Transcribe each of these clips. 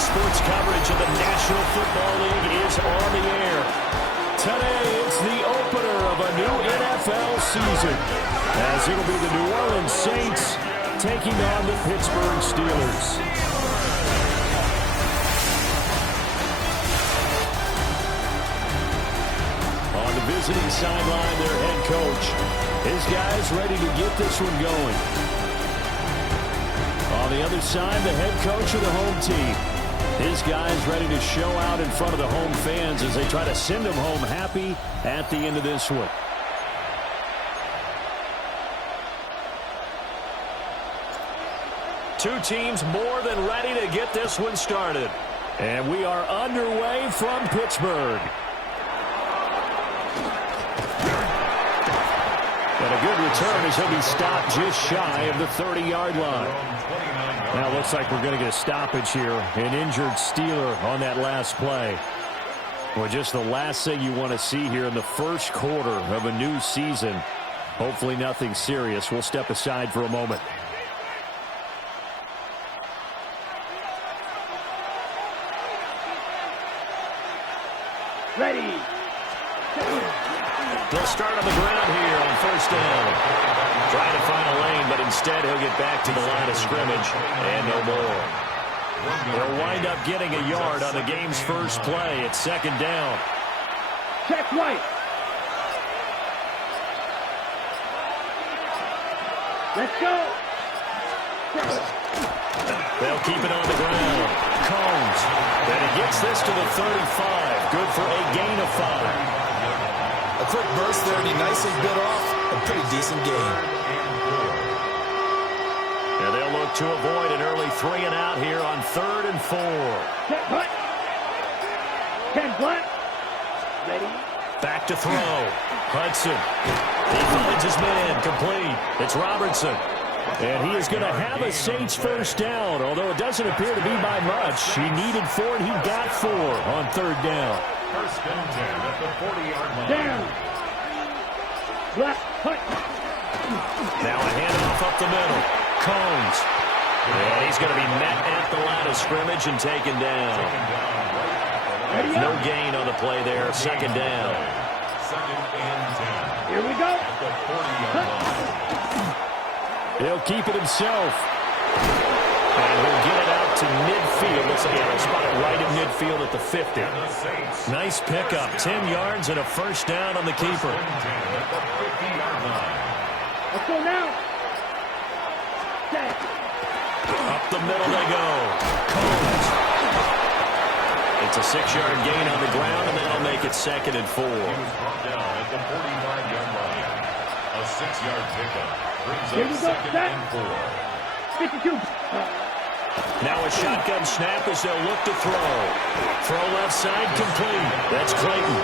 sports coverage of the National Football League is on the air. Today, it's the opener of a new NFL season, as it'll be the New Orleans Saints taking on the Pittsburgh Steelers. On the visiting sideline, their head coach. His guys ready to get this one going. On the other side, the head coach of the home team. His guys ready to show out in front of the home fans as they try to send them home happy at the end of this one. Two teams more than ready to get this one started. And we are underway from Pittsburgh. And a good return as he'll be stopped just shy of the 30-yard line. Now it looks like we're going to get a stoppage here. An injured Steeler on that last play. Well, just the last thing you want to see here in the first quarter of a new season. Hopefully nothing serious. We'll step aside for a moment. Ready. They'll start on the ground here on first down. Trying to find a lane, but instead he'll get back to the line of scrimmage and no more. They'll wind up getting a yard on the game's first play. It's second down. Check right. Let's go. They'll keep it on the ground. Combs. And he gets this to the 35. Good for a gain of 5. A quick burst there, and he nicely bit off a pretty decent game. And they'll look to avoid an early 3 and out here on 3rd and 4. Check right. 10 black. Ready. Back to throw. Hudson. He finds his man. Complete. It's Robertson. And he is going to have a Saints first down, although it doesn't appear to be by much. He needed 4, and he got 4 on 3rd down. First and 10 at the 40-yard line. Down. Black. Hut. Now a handoff up the middle. Combs. And he's going to be met at the line of scrimmage and taken down. No gain on the play there. Second down. Second and 10. Here we go. At the 40-yard line. He'll keep it himself. And he'll get it out to midfield. Looks like he'll spot it right in midfield at the 50. Nice pickup. 10 yards and a first down on the keeper. Let's go now. Set. Up the middle they go. Combs. It's a 6-yard gain on the ground, and that'll make it 2nd and 4. He was brought down at the 45-yard line. A 6-yard pickup brings up 2nd and 4. 52. Now a shotgun snap as they'll look to throw. Throw left side complete. That's Clayton.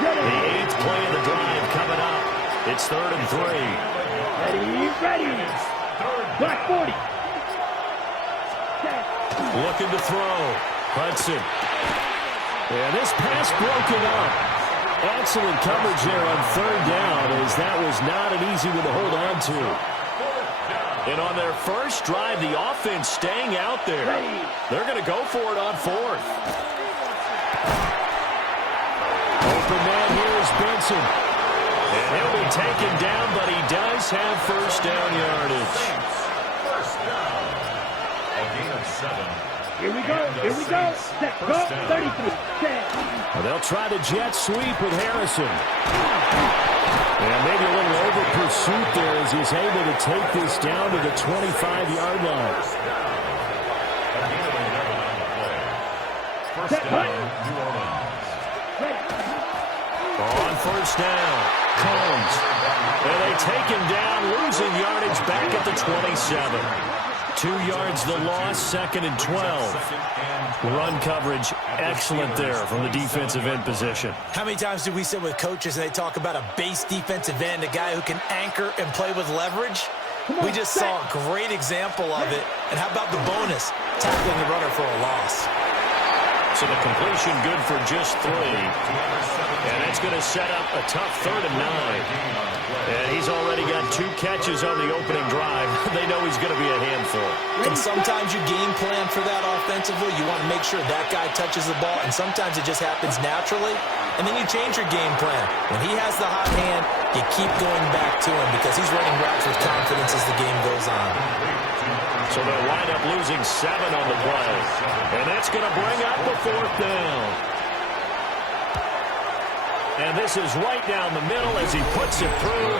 The 8th play of the drive coming up. It's 3rd and 3. Ready. Black 40. Looking to throw. Hudson. Yeah, this pass broken up. Excellent coverage there on 3rd down, as that was not an easy one to hold on to. And on their first drive, the offense staying out there. They're going to go for it on 4th. Open man here is Benson. And he'll be taken down, but he does have first down yardage. First down. A gain of 7. Here we go. Set. Go. 33. Well, they'll try the jet sweep with Harrison. And maybe a little over pursuit there as he's able to take this down to the 25-yard line. First down, New Orleans. On first down, Combs. And they take him down, losing yardage back at the 27. 2 yards the loss, 2nd and 12. Run coverage, excellent there from the defensive end position. How many times do we sit with coaches and they talk about a base defensive end, a guy who can anchor and play with leverage? We just saw a great example of it. And how about the bonus? Tackling the runner for a loss. So the completion good for just 3. And that's going to set up a tough 3rd and 9. And he's already got 2 catches on the opening drive. They know he's going to be a handful. And sometimes you game plan for that offensively. You want to make sure that guy touches the ball, and sometimes it just happens naturally. And then you change your game plan. When he has the hot hand, you keep going back to him because he's running routes with confidence as the game goes on. So they'll wind up losing 7 on the play. And that's going to bring up the 4th down. And this is right down the middle as he puts it through.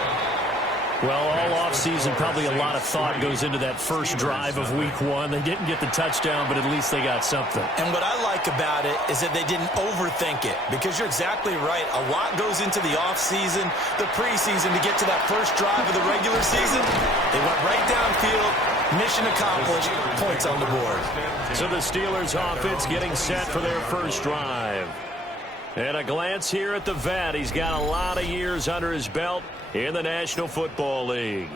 Well, all offseason, probably a lot of thought goes into that first drive of Week 1. They didn't get the touchdown, but at least they got something. And what I like about it is that they didn't overthink it, because you're exactly right. A lot goes into the offseason, the preseason, to get to that first drive of the regular season. They went right downfield, mission accomplished, points on the board. So the Steelers offense getting set for their first drive. And a glance here at the vet. He's got a lot of years under his belt in the National Football League.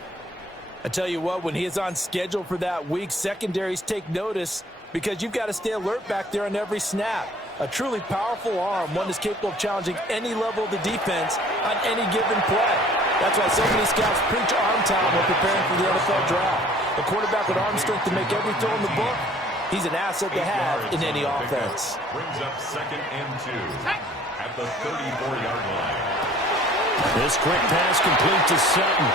I tell you what, when he is on schedule for that week, secondaries take notice because you've got to stay alert back there on every snap. A truly powerful arm, one that's capable of challenging any level of the defense on any given play. That's why so many scouts preach arm talent when preparing for the NFL draft. A quarterback with arm strength to make every throw in the book, he's an asset to have in any offense. Brings up 2nd and 2 at the 34-yard line. This quick pass complete to Sutton.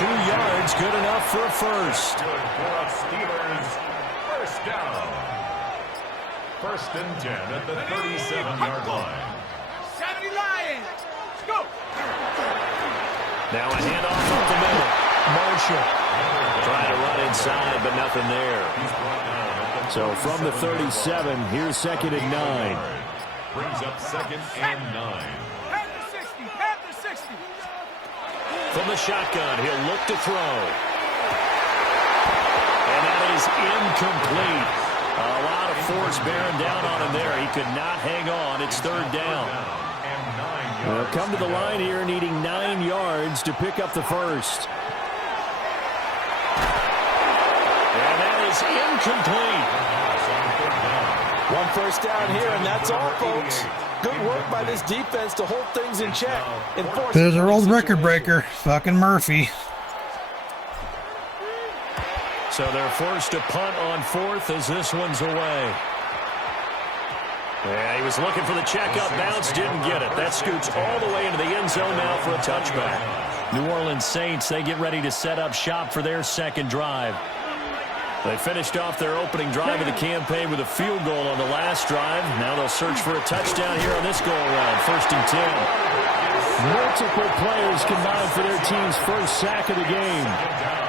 2 yards, good enough for a first. Good for a Steelers first down. 1st and 10 at the 37-yard line. 70 Lions. Go. Now a handoff up the middle. Marshall trying to run inside, but nothing there. So from the 37, here's 2nd and 9. Brings up 2nd and 9. Panther 60. Panther 60. From the shotgun, he'll look to throw. And that is incomplete. A lot of force bearing down on him there. He could not hang on. It's 3rd down. They'll come to the line here needing 9 yards to pick up the first. And that is incomplete. 1 first down here, and that's all, folks. Good work by this defense to hold things in check. There's our old record breaker, fucking Murphy. So they're forced to punt on 4th as this one's away. Yeah, he was looking for the checkup bounce, didn't get it. That scoots all the way into the end zone now for a touchback. New Orleans Saints, they get ready to set up shop for their 2nd drive. They finished off their opening drive of the campaign with a field goal on the last drive. Now they'll search for a touchdown here on this go-around. 1st and 10. Multiple players combined for their team's first sack of the game.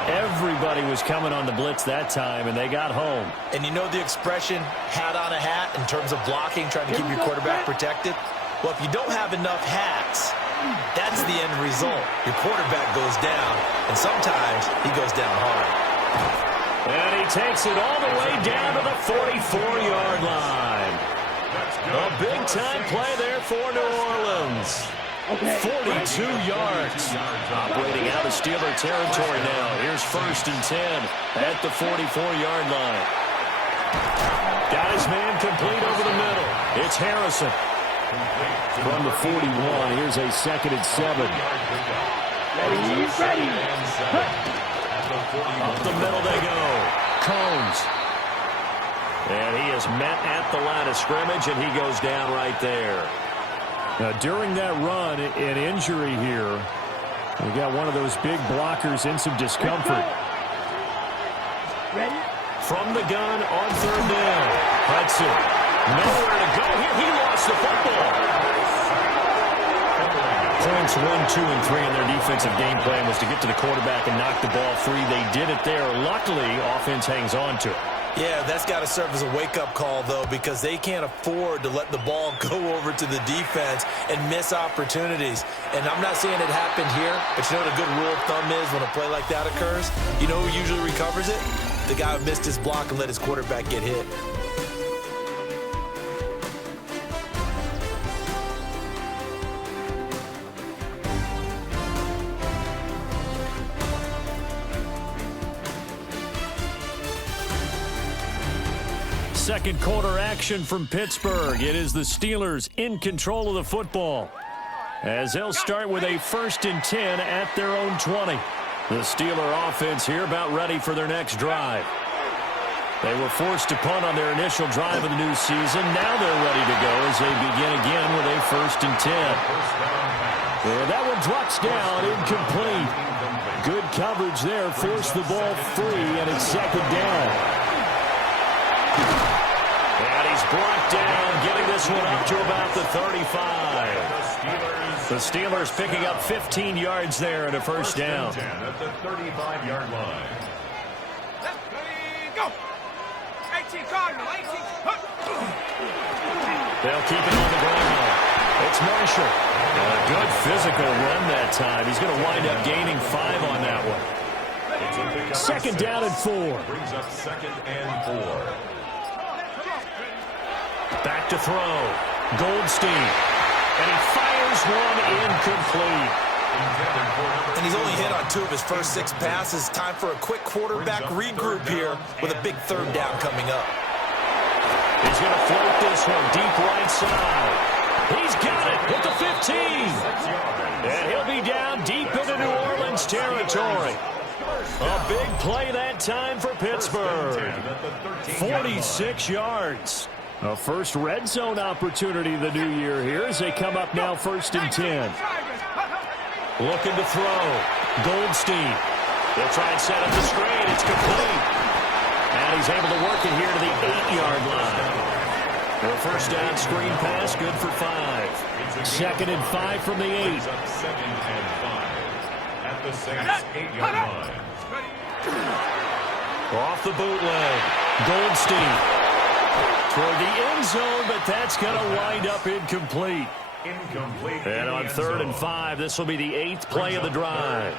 Everybody was coming on the blitz that time, and they got home. And you know the expression, hat on a hat, in terms of blocking, trying to keep your quarterback protected? Well, if you don't have enough hats, that's the end result. Your quarterback goes down, and sometimes he goes down hard. And he takes it all the way down to the 44-yard line. A big-time play there for New Orleans. 42 yards. Operating out of Steeler territory now. Here's 1st and 10 at the 44-yard line. Got his man complete over the middle. It's Harrison. From the 41, here's a 2nd and 7. Ready. Up the middle they go. Combs. And he is met at the line of scrimmage, and he goes down right there. Now, during that run, an injury here. We got one of those big blockers in some discomfort. Ready. From the gun on 3rd down. Hudson. Nowhere to go here. He lost the football. Points 1, 2, and 3 in their defensive game plan was to get to the quarterback and knock the ball free. They did it there. Luckily, offense hangs on to it. Yeah, that's got to serve as a wake-up call, though, because they can't afford to let the ball go over to the defense and miss opportunities. And I'm not saying it happened here, but you know what a good rule of thumb is when a play like that occurs? You know who usually recovers it? The guy who missed his block and let his quarterback get hit. second quarter action from Pittsburgh. It is the Steelers in control of the football, as they'll start with a 1st and 10 at their own 20. The Steeler offense here about ready for their next drive. They were forced to punt on their initial drive of the new season. Now they're ready to go as they begin again with a 1st and 10. And that one drops down, incomplete. Good coverage there, forced the ball free, and it's 2nd down. And he's brought down, getting this one up to about the 35. The Steelers picking up 15 yards there and a 1st down. At the 35-yard line. Go! 18 Cardinal, 18. They'll keep it on the ground. It's Marshall. And a good physical run that time. He's going to wind up gaining 5 on that one. 2nd down and 4. Brings up 2nd and 4. Back to throw. Goldstein. And he fires one incomplete. And he's only hit on 2 of his first 6 passes. Time for a quick quarterback regroup here with a big 3rd down coming up. He's going to float this one deep right side. He's got it at the 15. And he'll be down deep into New Orleans territory. A big play that time for Pittsburgh. 46 yards. A first red zone opportunity the new year here as they come up now 1st and 10. Looking to throw. Goldstein. They'll try and set up the screen. It's complete. And he's able to work it here to the 8-yard line. The 1st down screen pass, good for 5. 2nd and 5 from the 8. 2nd and 5 at the Saints 8-yard line. Off the bootleg. Goldstein. Toward the end zone, but that's going to wind up incomplete. Incomplete. And on 3rd and 5, this will be the 8th play of the drive.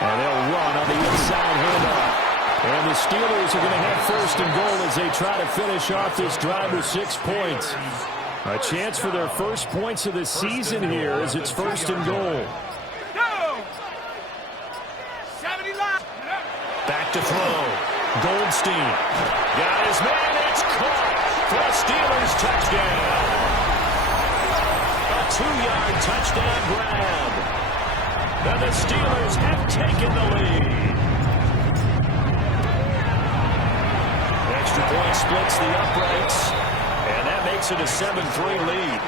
And they'll run on the inside handoff. And the Steelers are going to have 1st and goal as they try to finish off this drive with 6 points. A chance for their first points of the season here as it's 1st and goal. Back to throw. Goldstein. Got his man. It's caught for a Steelers touchdown. A 2-yard touchdown grab. And the Steelers have taken the lead. Extra point splits the uprights, and that makes it a 7-3 lead.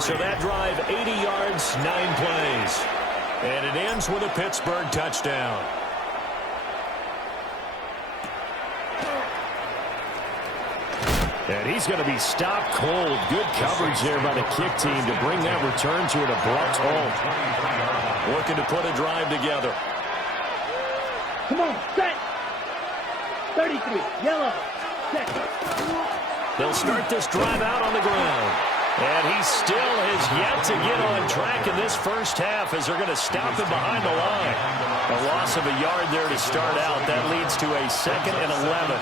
So that drive, 80 yards, 9 plays. And it ends with a Pittsburgh touchdown. And he's going to be stopped cold. Good coverage there by the kick team to bring that return to an abrupt halt. Looking to put a drive together. Come on, set. 33, yellow, set. They'll start this drive out on the ground. And he still has yet to get on track in this first half as they're going to stop him behind the line. A loss of a yard there to start out. That leads to a 2nd and 11.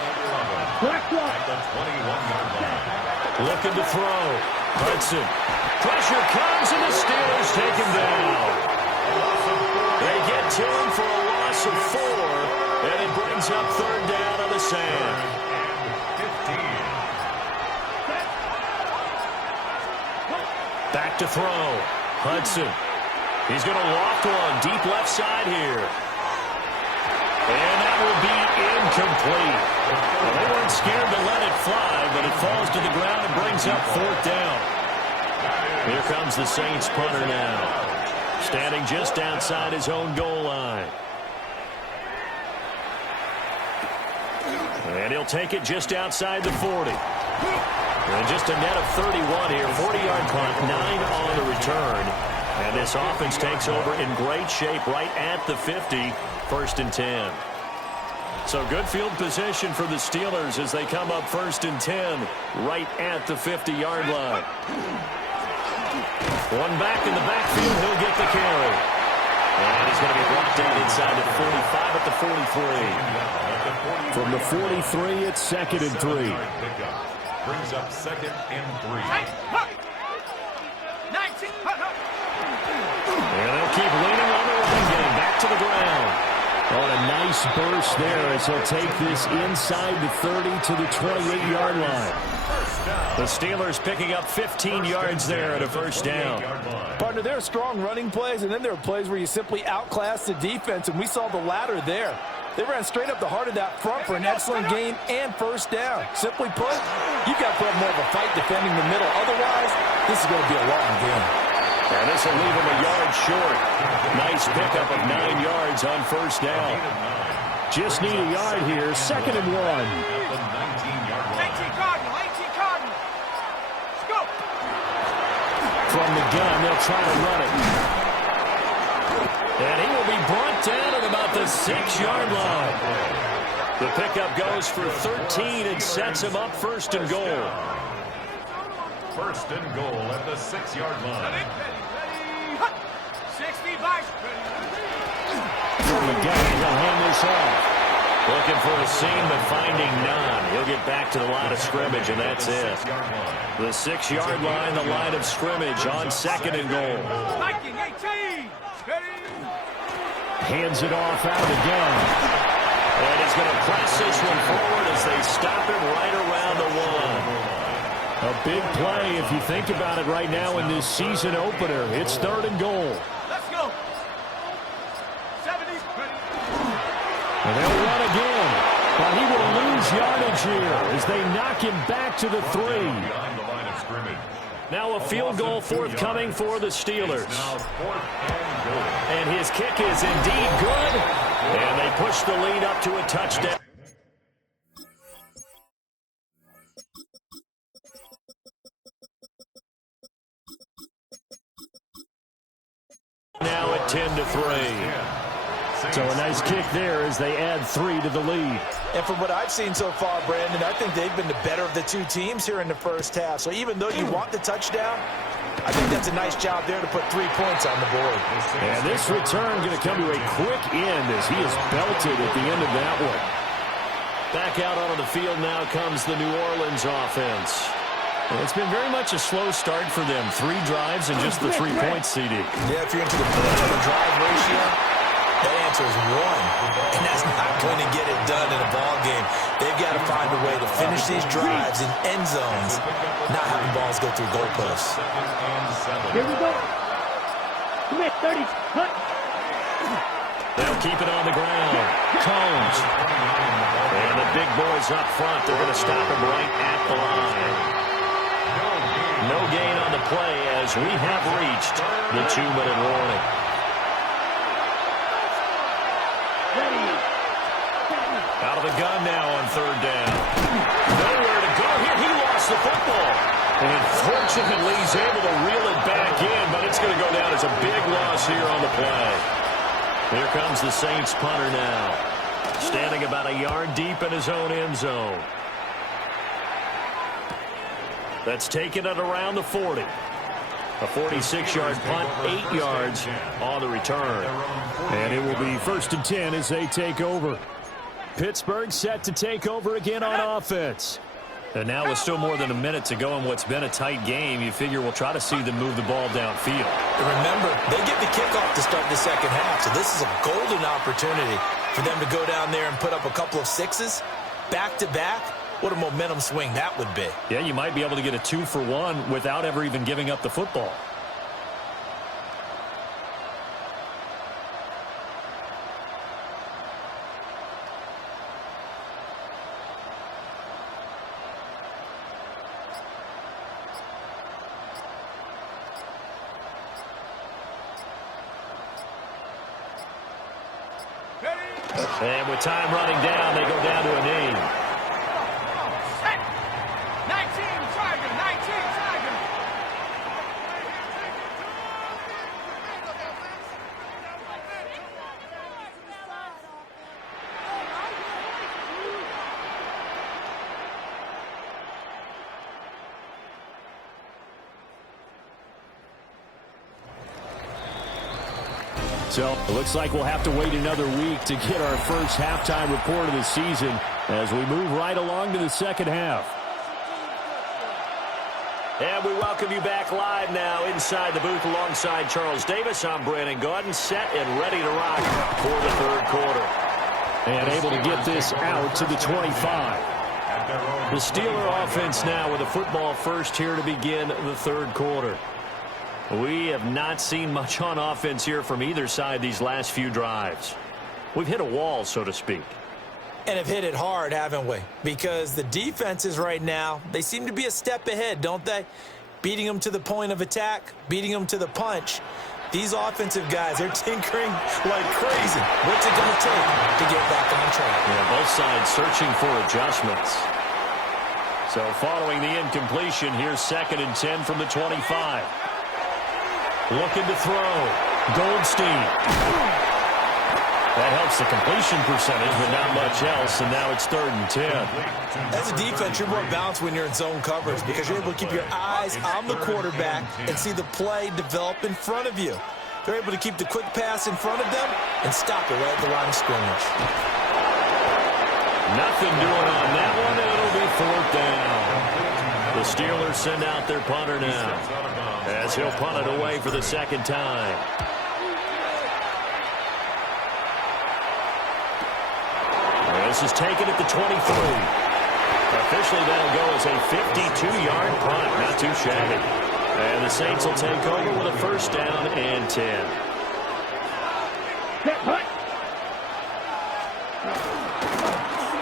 Looking to throw. Hudson. Pressure comes and the Steelers take him down. They get to him for a loss of 4. And it brings up 3rd down on the sand. Back to throw. Hudson. He's going to loft one deep left side here. And that will be incomplete. Well, they weren't scared to let it fly, but it falls to the ground and brings up 4th down. Here comes the Saints punter now. Standing just outside his own goal line. And he'll take it just outside the 40. And just a net of 31 here. 40-yard punt, 9 on the return. And this offense takes over in great shape right at the 50, 1st and 10. So good field position for the Steelers as they come up 1st and 10 right at the 50-yard line. One back in the backfield, he'll get the carry. And he's going to be brought down inside the 45 at the 43. From the 43, it's 2nd and 3. Brings up 2nd and 3. Hey, look. 19. And they'll keep leaning on the run game. Back to the ground. Oh, a nice burst there as he'll take this inside the 30 to the 28-yard line. The Steelers picking up 15 yards there at a first down. Partner, there are strong running plays, and then there are plays where you simply outclass the defense, and we saw the latter there. They ran straight up the heart of that front for an excellent gain and first down. Simply put, you've got to put up more of a fight defending the middle. Otherwise, this is going to be a long game. And this will leave him a yard short. Nice pickup of 9 yards on first down. Just need a yard here. 2nd and 1. 18 Cardinal. 18 Cardinal. Let's go. From the gun, they'll try to run it. And he will be brought down at about the 6-yard line. The pickup goes for 13 and sets him up 1st and goal. 1st and goal at the 6-yard line. 60 bikes. From the gun, he'll hand this off. Looking for a seam, but finding none. He'll get back to the line of scrimmage, and that's it. The 6-yard line, the line of scrimmage on 2nd and goal. Viking 18. Hands it off out of the gun. And he's going to press this one forward as they stop him right around the 1. A big play if you think about it right now in this season opener. It's 3rd and goal. Let's go. 70. And they'll run again. But he will lose yardage here as they knock him back to the 3. Behind the line of scrimmage. Now a field goal forthcoming for the Steelers. Now 4th and goal. And his kick is indeed good. And they push the lead up to a touchdown. Now at 10-3. So a nice kick there as they add 3 to the lead. And from what I've seen so far, Brandon, I think they've been the better of the two teams here in the first half. So even though you want the touchdown, I think that's a nice job there to put 3 points on the board. And this return going to come to a quick end as he is belted at the end of that one. Back out onto the field now comes the New Orleans offense. Well, it's been very much a slow start for them. 3 drives and just the 3 points, CD. Yeah, if you're into the drive ratio, that answer is 1. And that's not going to get it done in a ball game. They've got to find a way to finish these drives in end zones, not having balls go through goalposts. Here we go. Come here, 30. Hunt. They'll keep it on the ground. Combs. And the big boys up front, they're going to stop him right at the line. No gain on the play as we have reached the 2-minute warning. Out of the gun now on 3rd down. Nowhere to go here. He lost the football. And fortunately, he's able to reel it back in, but it's going to go down as a big loss here on the play. Here comes the Saints punter now. Standing about a yard deep in his own end zone. That's taken it around the 40. A 46-yard punt, 8 yards on the return. And it will be 1st and 10 as they take over. Pittsburgh set to take over again on offense. And now with still more than a minute to go in what's been a tight game, you figure we'll try to see them move the ball downfield. And remember, they get the kickoff to start the second half, so this is a golden opportunity for them to go down there and put up a couple of 6s back-to-back. What a momentum swing that would be. Yeah, you might be able to get a 2-for-1 without ever even giving up the football. And with time running down, they go down to a knee. 19 Tiger, 19 Tiger. So it looks like we'll have to wait another week to get our first halftime report of the season as we move right along to the second half. And we welcome you back live now inside the booth alongside Charles Davis. I'm Brandon Gaudin, set and ready to rock for the third quarter. And able to get this out to the 25. The Steeler offense now with a football first here to begin the third quarter. We have not seen much on offense here from either side these last few drives. We've hit a wall, so to speak. And have hit it hard, haven't we? Because the defenses right now, they seem to be a step ahead, don't they? Beating them to the point of attack, beating them to the punch. These offensive guys, they're tinkering like crazy. What's it going to take to get back on track? Yeah, both sides searching for adjustments. So following the incompletion, here's 2nd and 10 from the 25. Looking to throw. Goldstein. That helps the completion percentage, but not much else, and now it's 3rd and 10. As a defense, you're more balanced when you're in zone coverage because you're able to keep your eyes on the quarterback and see the play develop in front of you. They're able to keep the quick pass in front of them and stop it right at the line of scrimmage. Nothing doing on that one, and it'll be 4th down. The Steelers send out their punter now as he'll punt it away for the 2nd time. This is taken at the 23. Officially, that'll go as a 52-yard punt. Not too shabby. And the Saints will take over with a 1st down and 10.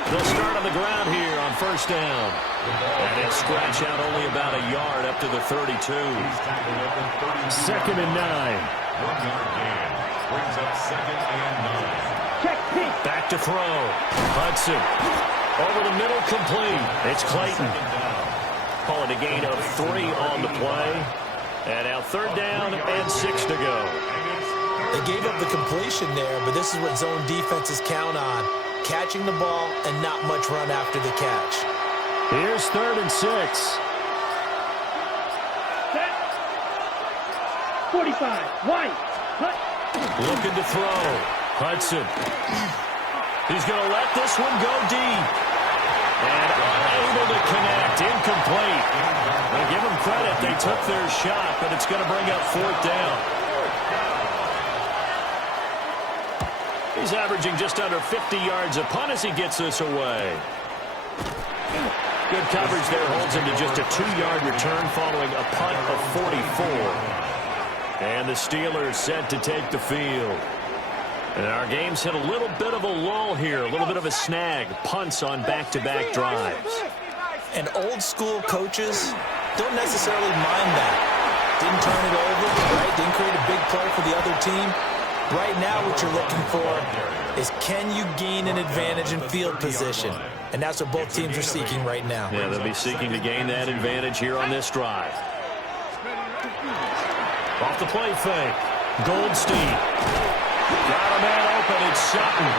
They'll start on the ground here on 1st down. And they scratch out only about a yard up to the 32. 2nd and 9. 1-yard gain. Brings up 2nd and 9. Back to throw. Hudson. Over the middle, complete. It's Clayton. Calling a gain of 3 on the play. And now 3rd down and 6 to go. They gave up the completion there, but this is what zone defenses count on. Catching the ball and not much run after the catch. Here's 3rd and 6. Set. 45. White. Cut. Looking to throw. Hudson. He's going to let this one go deep. And unable to connect. Incomplete. Well, give them credit. They took their shot, but it's going to bring up 4th down. He's averaging just under 50 yards a punt as he gets this away. Good coverage there holds him to just a 2-yard return following a punt of 44. And the Steelers set to take the field. And our game's hit a little bit of a lull here, a little bit of a snag. Punts on back-to-back drives. And old-school coaches don't necessarily mind that. Didn't turn it over, right? Didn't create a big play for the other team. Right now what you're looking for is can you gain an advantage in field position? And that's what both teams are seeking right now. Yeah, they'll be seeking to gain that advantage here on this drive. Off the play fake. Goldstein. Got a man open. It's Sutton.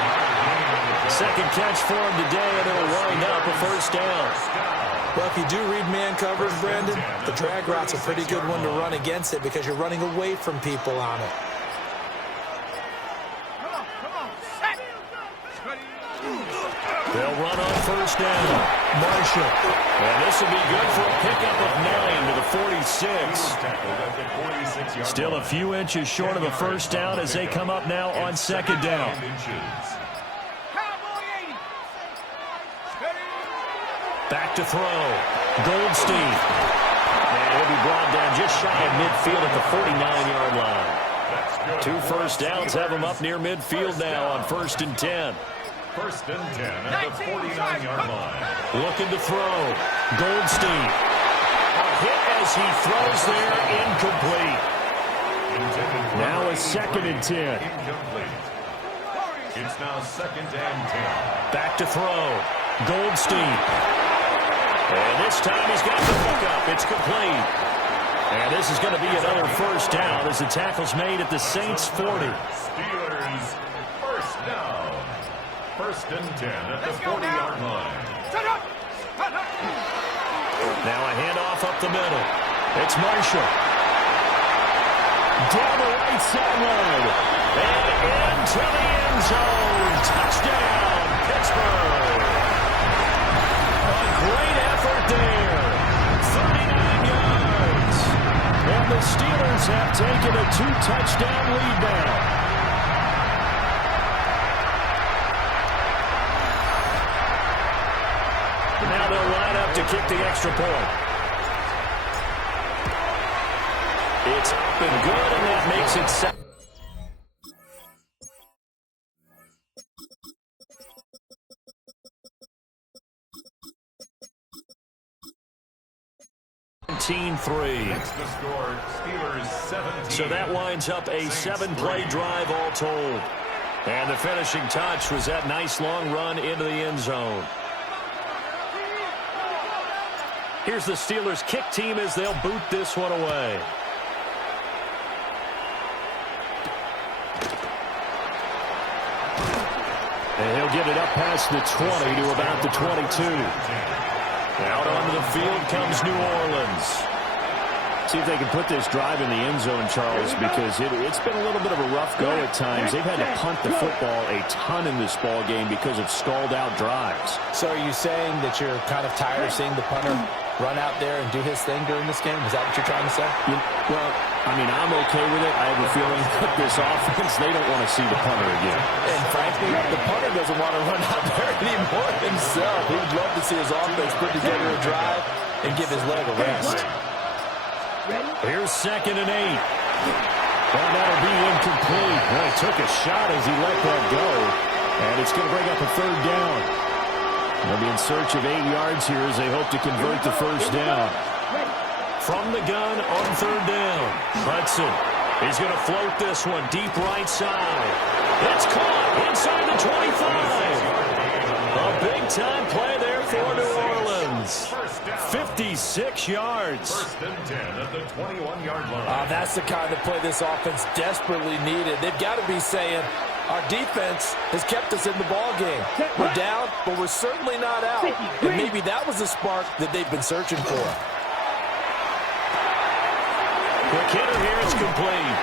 2nd catch for him today, and it'll wind up a 1st down. Well, if you do read man coverage, Brandon, the drag route's a pretty good one to run against it because you're running away from people on it. They'll run on 1st down. Marshall. And this will be good for a pickup of 9 to the 46. Still a few inches short of a 1st down as they come up now on 2nd down. Back to throw. Goldstein. And he'll be brought down just shy of midfield at the 49-yard line. 2 1st downs have him up near midfield now on 1st and 10. 1st and 10 at the 49-yard line. Looking to throw. Goldstein. A hit as he throws there, incomplete. Now a 2nd and 10. Incomplete. It's now 2nd and 10. Back to throw. Goldstein. And this time he's got the hookup. It's complete. And this is going to be another 1st down as the tackle's made at the Saints 40. Steelers 1st down. 1st and 10 at the 40-yard line. Now a handoff up the middle. It's Marshall. Down the right sideline. And into the end zone. Touchdown, Pittsburgh. A great effort there. 39 yards. the Steelers have taken a 2-touchdown lead now. Now they'll line up to kick the extra point. It's up and good, and that makes it 17-3. So that winds up a 7-play drive all told. And the finishing touch was that nice long run into the end zone. Here's the Steelers kick team as they'll boot this one away. And he'll get it up past the 20 to about the 22. Out onto the field comes New Orleans. See if they can put this drive in the end zone, Charles, because it's been a little bit of a rough go at times. They've had to punt the football a ton in this ball game because of stalled-out drives. So are you saying that you're kind of tired of seeing the punter run out there and do his thing during this game? Is that what you're trying to say? Well, I mean, I'm okay with it. I have a feeling that this offense, they don't want to see the punter again. And frankly, the punter doesn't want to run out there anymore himself. He would love to see his offense put together a drive and give his leg a rest. Here's 2nd and 8. Well, that'll be incomplete. Well, he took a shot as he let that go. And it's going to bring up a 3rd down. They'll be in search of 8 yards here as they hope to convert the 1st down. From the gun on 3rd down. Hudson. He's going to float this one deep right side. It's caught inside the 25. A big-time play there for New Orleans. 56 yards. 1st and 10 at the 21-yard line. That's the kind of play this offense desperately needed. They've got to be saying, our defense has kept us in the ball game. We're down, but we're certainly not out. And maybe that was the spark that they've been searching for. Quick hitter here, it's complete.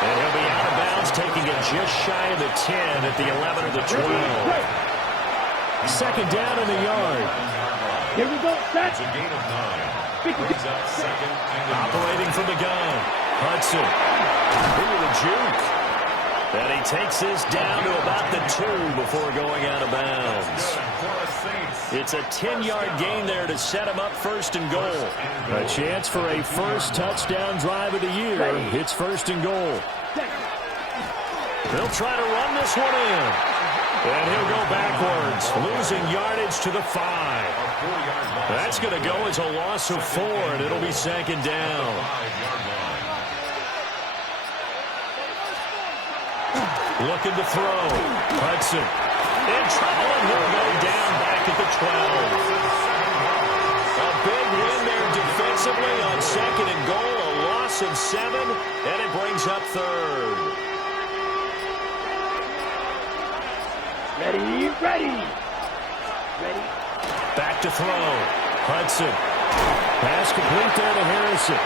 And he'll be out of bounds, taking it just shy of the 10 at the 11 or the 12. 2nd down in the yard. Here we go, set. It's a gain of 9. Brings up 2nd and Operating from the gun. Hudson. Into the juke. And he takes this down to about the 2 before going out of bounds. It's a 10-yard gain there to set him up 1st and goal. A chance for a first touchdown drive of the year. It's 1st and goal. They'll try to run this one in. And he'll go backwards, losing yardage to the 5. That's going to go as a loss of 4, and it'll be 2nd down. Looking to throw. Hudson in trouble, and he'll go down back at the 12. A big win there defensively on 2nd and goal, a loss of 7, and it brings up 3rd. Ready. Back to throw. Hudson. Pass complete there to Harrison.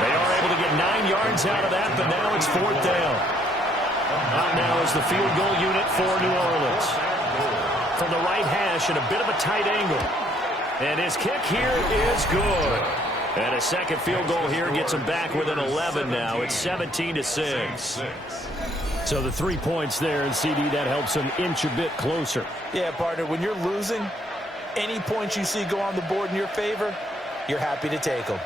They are able to get 9 yards out of that, but now it's 4th down. Out now is the field goal unit for New Orleans. From the right hash and a bit of a tight angle. And his kick here is good. And a second field goal here gets him back within 11 now. It's 17-6. So the 3 points there, and CD, that helps him inch a bit closer. Yeah, partner, when you're losing, any points you see go on the board in your favor, you're happy to take them.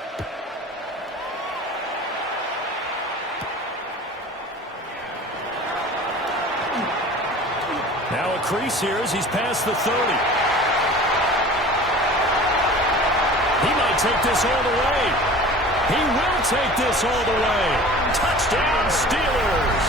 Now a crease here as he's past the 30. He might take this all the way. He will take this all the way. Touchdown, Steelers.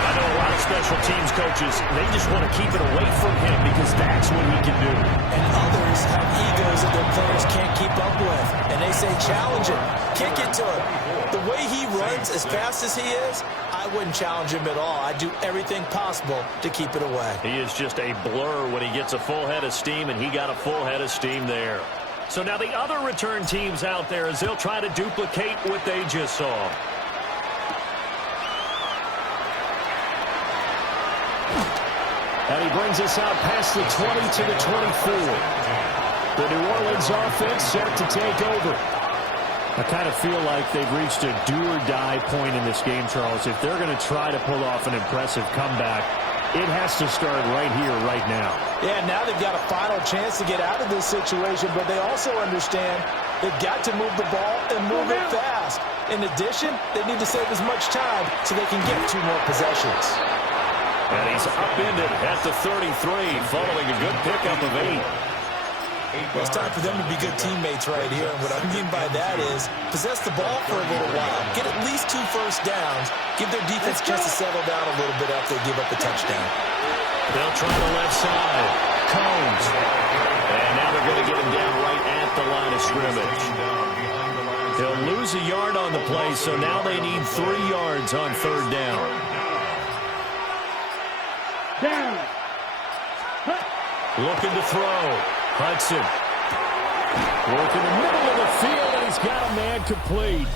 I know a lot of special teams coaches, they just want to keep it away from him because that's what he can do. And others have egos that their players can't keep up with. And they say, challenge it. Kick it to him. The way he runs as fast as he is, I wouldn't challenge him at all. I'd do everything possible to keep it away. He is just a blur when he gets a full head of steam, and he got a full head of steam there. So now the other return teams out there as they'll try to duplicate what they just saw. And he brings us out past the 20 to the 24. The New Orleans offense set to take over. I kind of feel like they've reached a do-or-die point in this game, Charles. If they're going to try to pull off an impressive comeback, it has to start right here, right now. Yeah, now they've got a final chance to get out of this situation, but they also understand they've got to move the ball and move it fast. In addition, they need to save as much time so they can get 2 more possessions. And he's upended at the 33, following a good pickup of 8. Well, it's time for them to be good teammates right here. And what I mean by that is possess the ball for a little while, get at least 2 first downs, give their defense a chance to settle down a little bit after they give up a touchdown. They'll try the left side. Combs. And now they're going to get him down right at the line of scrimmage. They'll lose a yard on the play, so now they need 3 yards on 3rd down. Down. Looking to throw. Hudson. Working the middle of the field, and he's got a man complete.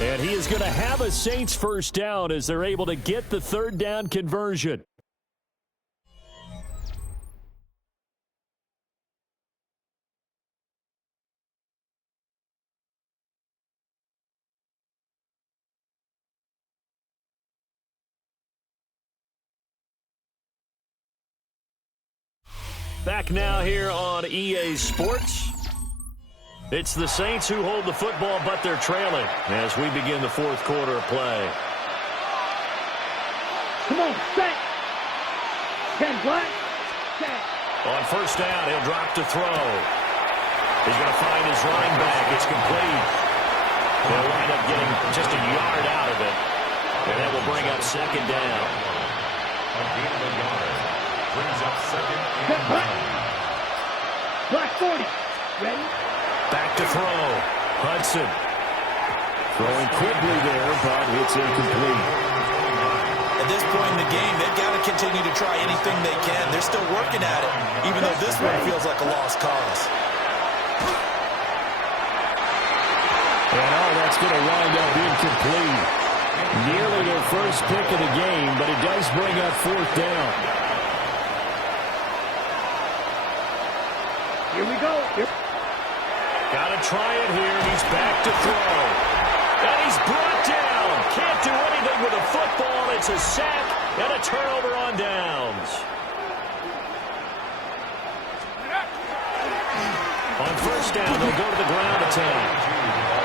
And he is going to have a Saints first down as they're able to get the 3rd down conversion. Back now here on EA Sports. It's the Saints who hold the football, but they're trailing as we begin the 4th quarter of play. Come on, set. 10 black. Set. On 1st down, he'll drop to throw. He's going to find his running back. It's complete. They'll wind up getting just a yard out of it. And that will bring up 2nd down. A gain of a yard. Brings up 2nd and 9. Black 40. Ready? Back to throw. Hudson. Throwing quickly there, but it's incomplete. At this point in the game, they've got to continue to try anything they can. They're still working at it, even though this one feels like a lost cause. And that's going to wind up incomplete. Nearly their first pick of the game, but it does bring up 4th down. Here we go. Got to try it here. He's back to throw. And he's brought down. Can't do anything with a football. It's a sack and a turnover on downs. On 1st down, they'll go to the ground attack.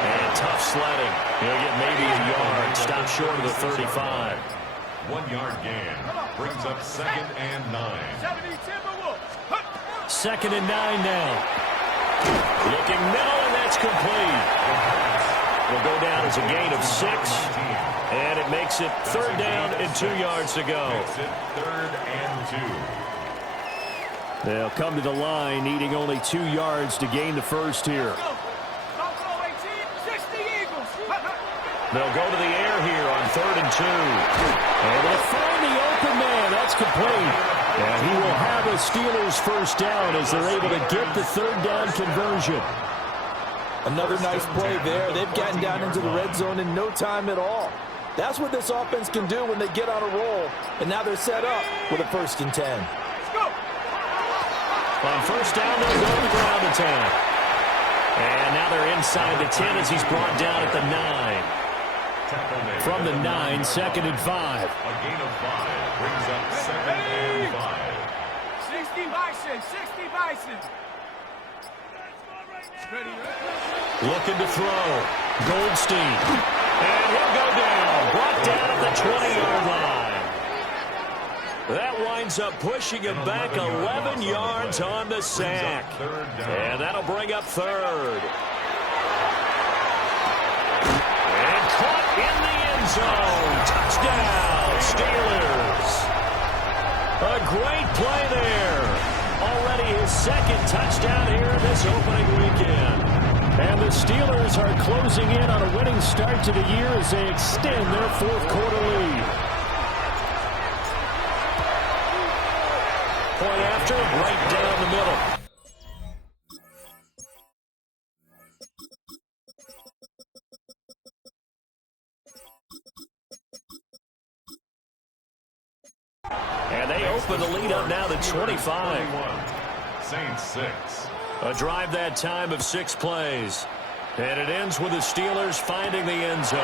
And tough sledding. He'll get maybe a yard. Stop short of the 35. 1 yard gain. Brings up 2nd and 9. 70 Timberwolves. 2nd and 9 now. Looking middle, and that's complete. Will go down as a gain of 6. And it makes it 3rd down and 2 yards to go. Makes it 3rd and 2. They'll come to the line, needing only 2 yards to gain the first here. They'll go to the air here on 3rd and 2. And they'll find the open man. That's complete. And he will have a Steelers first down as they're able to get the 3rd down conversion. Another nice play there. They've gotten down into the red zone in no time at all. That's what this offense can do when they get on a roll. And now they're set up with a 1st and 10. On 1st down, they'll go to the ground attack. And now they're inside the 10 as he's brought down at the 9. From the 9, 2nd and 5. A gain of 5 brings up 2nd and 5. 60 Bison, 60 Bison. Looking to throw. Goldstein. And he'll go down. Brought down at the 20-yard line. That winds up pushing him back 11 yards on the sack. And that'll bring up 3rd. And caught in the end zone. Touchdown, Steelers. A great play there. Already his 2nd touchdown here this opening weekend. And the Steelers are closing in on a winning start to the year as they extend their 4th quarter lead. Point after, right down the middle. And they open the lead up now to 25. Saints 6. A drive that time of 6 plays. And it ends with the Steelers finding the end zone.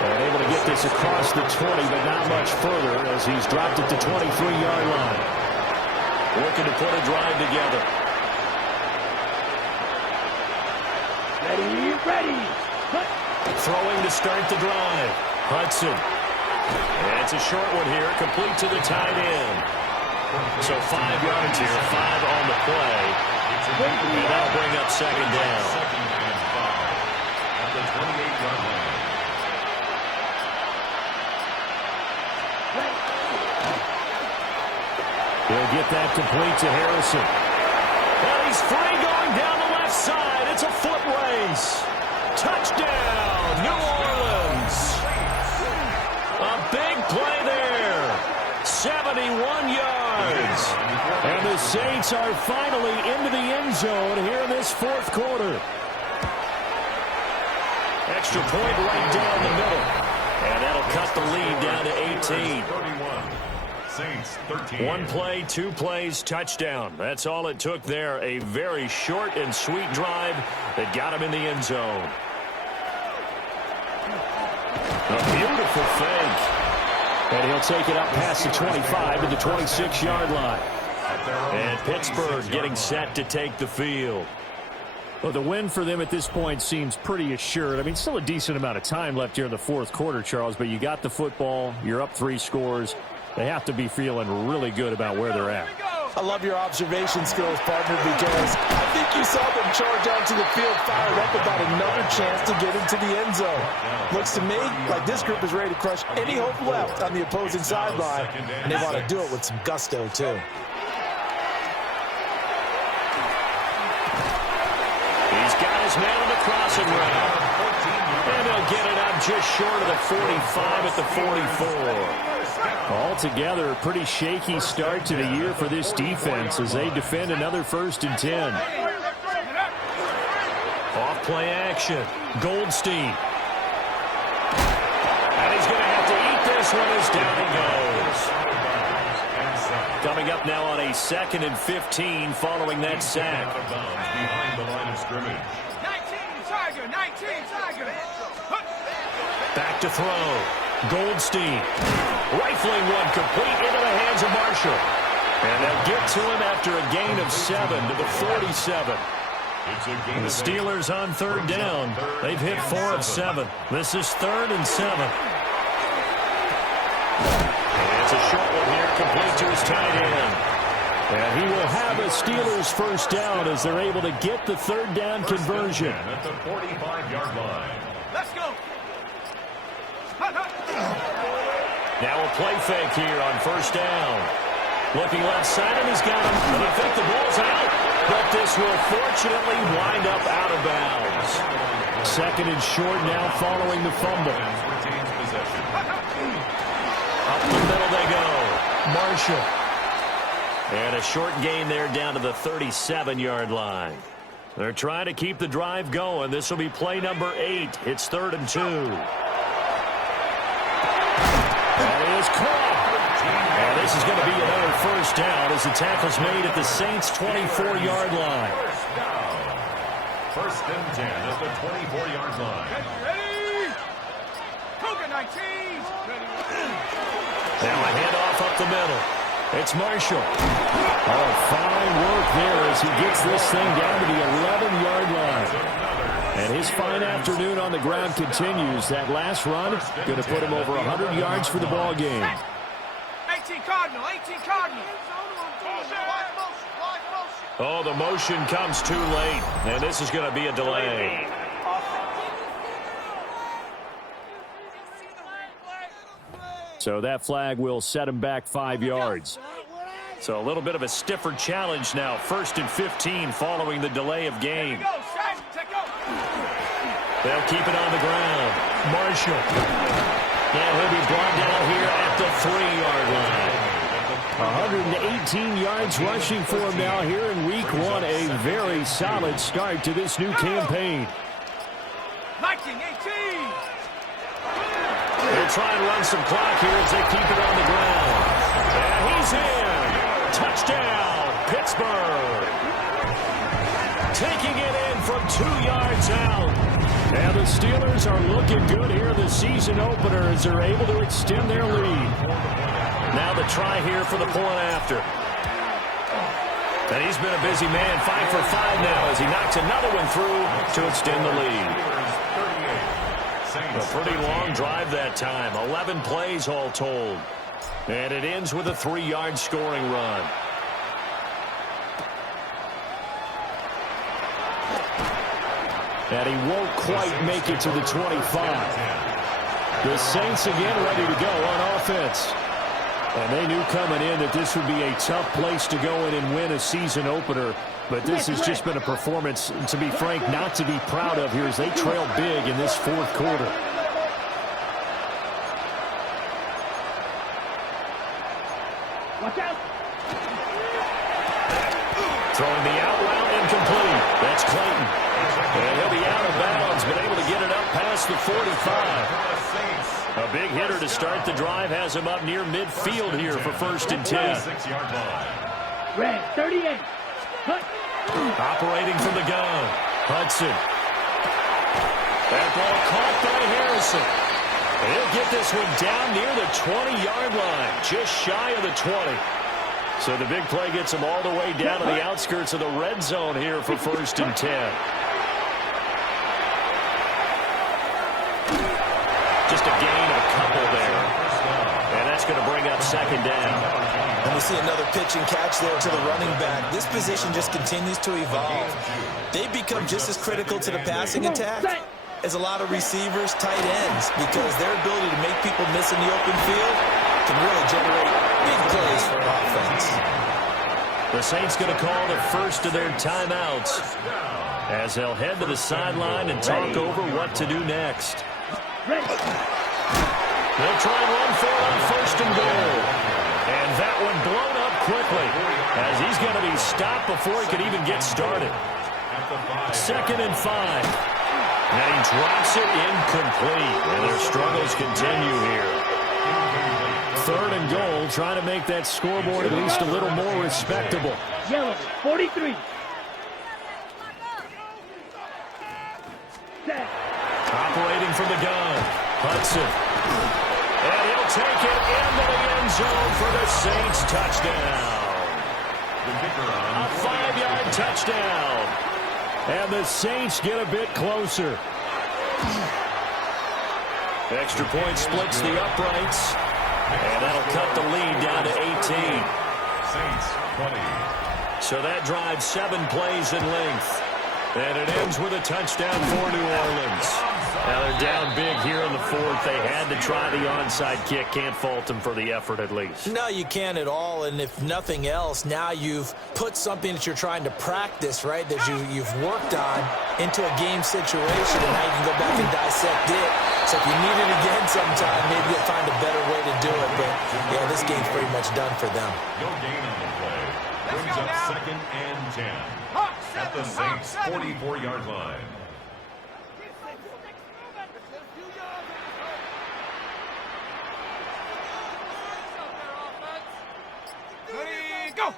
And able to get this across the 20, but not much further as he's dropped it to 23-yard line. Working to put a drive together. Ready. Hut. Throwing to start the drive. Hudson. And it's a short one here, complete to the tight end. So 5 yards here, 5 on the play. And that'll bring up second down. Second and 5 at the 28-yard line. He'll get that complete to Harrison. And he's free going down the left side. It's a foot race. Touchdown, New Orleans. A big play there. 71 yards. And the Saints are finally into the end zone here in this fourth quarter. Extra point right down the middle. And that'll cut the lead down to 18. 31. Saints 13. 1 play, 2 plays, touchdown. That's all it took there. A very short and sweet drive that got him in the end zone. A beautiful fake. And he'll take it up past the 25 to the 26-yard line. And Pittsburgh getting set to take the field. Well, the win for them at this point seems pretty assured. I mean, still a decent amount of time left here in the fourth quarter, Charles, but you got the football. You're up 3 scores. They have to be feeling really good about where they're at. I love your observation skills, partner, because I think you saw them charge onto the field fired up about another chance to get into the end zone. Looks to me like this group is ready to crush any hope left on the opposing sideline, and they want to do it with some gusto, too. He's got his man on the crossing route. And they'll get it up just short of the 45 at the 44. Altogether, a pretty shaky start to the year for this defense as they defend another 1st and 10. Off play action. Goldstein. And he's going to have to eat this one as down he goes. Coming up now on a 2nd and 15 following that sack. Behind the line of scrimmage. 19 Tiger. Back to throw. Goldstein. Rifling one complete into the hands of Marshall. And they'll get to him after a gain of 7 to the 47. And the Steelers on 3rd down. They've hit 4 of 7. This is 3rd and 7. And it's a short one here, complete to his tight end. And he will have a Steelers first down as they're able to get the 3rd down conversion. At the 45-yard line. Let's go. Now a play fake here on 1st down. Looking left side, and he's got him. And I think the ball's out. But this will fortunately wind up out of bounds. 2nd and short now following the fumble. Retains possession. Up the middle they go. Marshall. And a short gain there down to the 37-yard line. They're trying to keep the drive going. This will be play number 8. It's 3rd and 2. That is caught. And this is going to be another first down as the tackle's made at the Saints' 24-yard line. First and 10 at the 24-yard line. Ready? Cougar 19. Now a handoff up the middle. It's Marshall. Oh, fine work there as he gets this thing down to the 11-yard line. And his fine afternoon on the ground continues. That last run going to put him over 100 yards for the ball game. 18 Cardinal. Oh, the motion comes too late, and this is going to be a delay. So that flag will set him back 5 yards. So a little bit of a stiffer challenge now. 1st and 15 following the delay of game. They'll keep it on the ground. Marshall. And he'll be brought down here at the 3-yard line. 118 yards rushing for him now here in week 1. A very solid start to this new campaign. 19, 18. They'll try and run some clock here as they keep it on the ground. And he's in. Touchdown, Pittsburgh. taking it in from 2 yards out. And the Steelers are looking good here in the season opener as they're able to extend their lead. Now the try here for the point after. And he's been a busy man, 5 for 5 now as he knocks another one through to extend the lead. A pretty long drive that time, 11 plays all told. And it ends with a 3-yard scoring run. And he won't quite make it to the 25. The Saints again ready to go on offense. And they knew coming in that this would be a tough place to go in and win a season opener. But this has just been a performance, to be frank, not to be proud of here as they trail big in this fourth quarter. Watch out. Throwing the out route incomplete. That's Clayton. And he'll be out of bounds, but able to get it up past the 45. A big hitter to start the drive has him up near midfield here for 1st and 10. Red, 38. Hut. Operating from the gun. Hudson. That ball caught by Harrison. He'll get this one down near the 20-yard line, just shy of the 20. So the big play gets him all the way down to the outskirts of the red zone here for 1st and 10. Just a gain of a couple there. And that's going to bring up 2nd down. And we see another pitch and catch there to the running back. This position just continues to evolve. They become just as critical to the passing attack as a lot of receivers, tight ends, because their ability to make people miss in the open field can really generate big plays for offense. The Saints going to call the first of their timeouts as they'll head to the sideline and talk over what to do next. They'll try and run for it on 1st and goal. And that one blown up quickly as he's going to be stopped before he could even get started. 2nd and 5. And he drops it incomplete. And their struggles continue here. 3rd and goal, trying to make that scoreboard at least a little more respectable. Yellow, 43. Set. Operating from the gun, Hudson. And he'll take it into the end zone for the Saints touchdown. A 5-yard touchdown. And the Saints get a bit closer. Extra point splits the uprights. And that'll cut the lead down to 18. Saints 20. So that drives 7 plays in length. And it ends with a touchdown for New Orleans. Now they're down big here in the 4th. They had to try the onside kick. Can't fault them for the effort at least. No, you can't at all. And if nothing else, now you've put something that you're trying to practice, right, that you've worked on into a game situation, and now you can go back and dissect it. So if you need it again sometime, maybe you'll find a better way to do it. But, yeah, this game's pretty much done for them. No gain on the play. Brings up 2nd and 10. At the Saints' 44-yard line. Ready, go!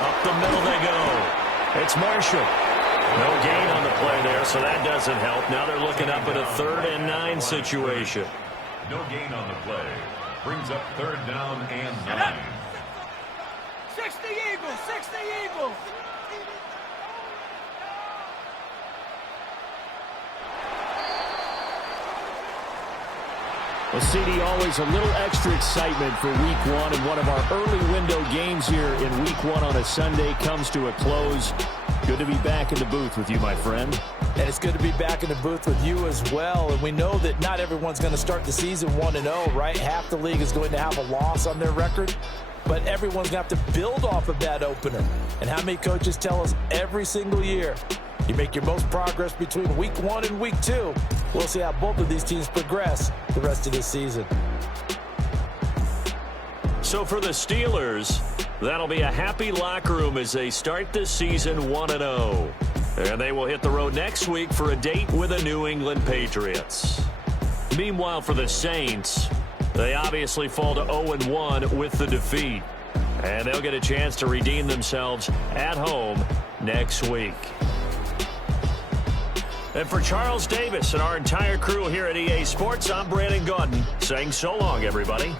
Up the middle they go. It's Marshall. No gain on the play there, so that doesn't help. Now they're looking up at a 3rd and 9 situation. No gain on the play. Brings up 3rd down and 9. 60 Eagles, 60 Eagles. Well, CD, always a little extra excitement for Week 1, and one of our early window games here in Week 1 on a Sunday comes to a close. Good to be back in the booth with you, my friend. And it's good to be back in the booth with you as well. And we know that not everyone's going to start the season 1-0, right? Half the league is going to have a loss on their record. But everyone's going to have to build off of that opener. And how many coaches tell us every single year, you make your most progress between Week 1 and Week 2. We'll see how both of these teams progress the rest of this season. So for the Steelers, that'll be a happy locker room as they start this season 1-0. And they will hit the road next week for a date with the New England Patriots. Meanwhile, for the Saints, They obviously fall to 0-1 with the defeat. And they'll get a chance to redeem themselves at home next week. And for Charles Davis and our entire crew here at EA Sports, I'm Brandon Gaudin saying so long, everybody.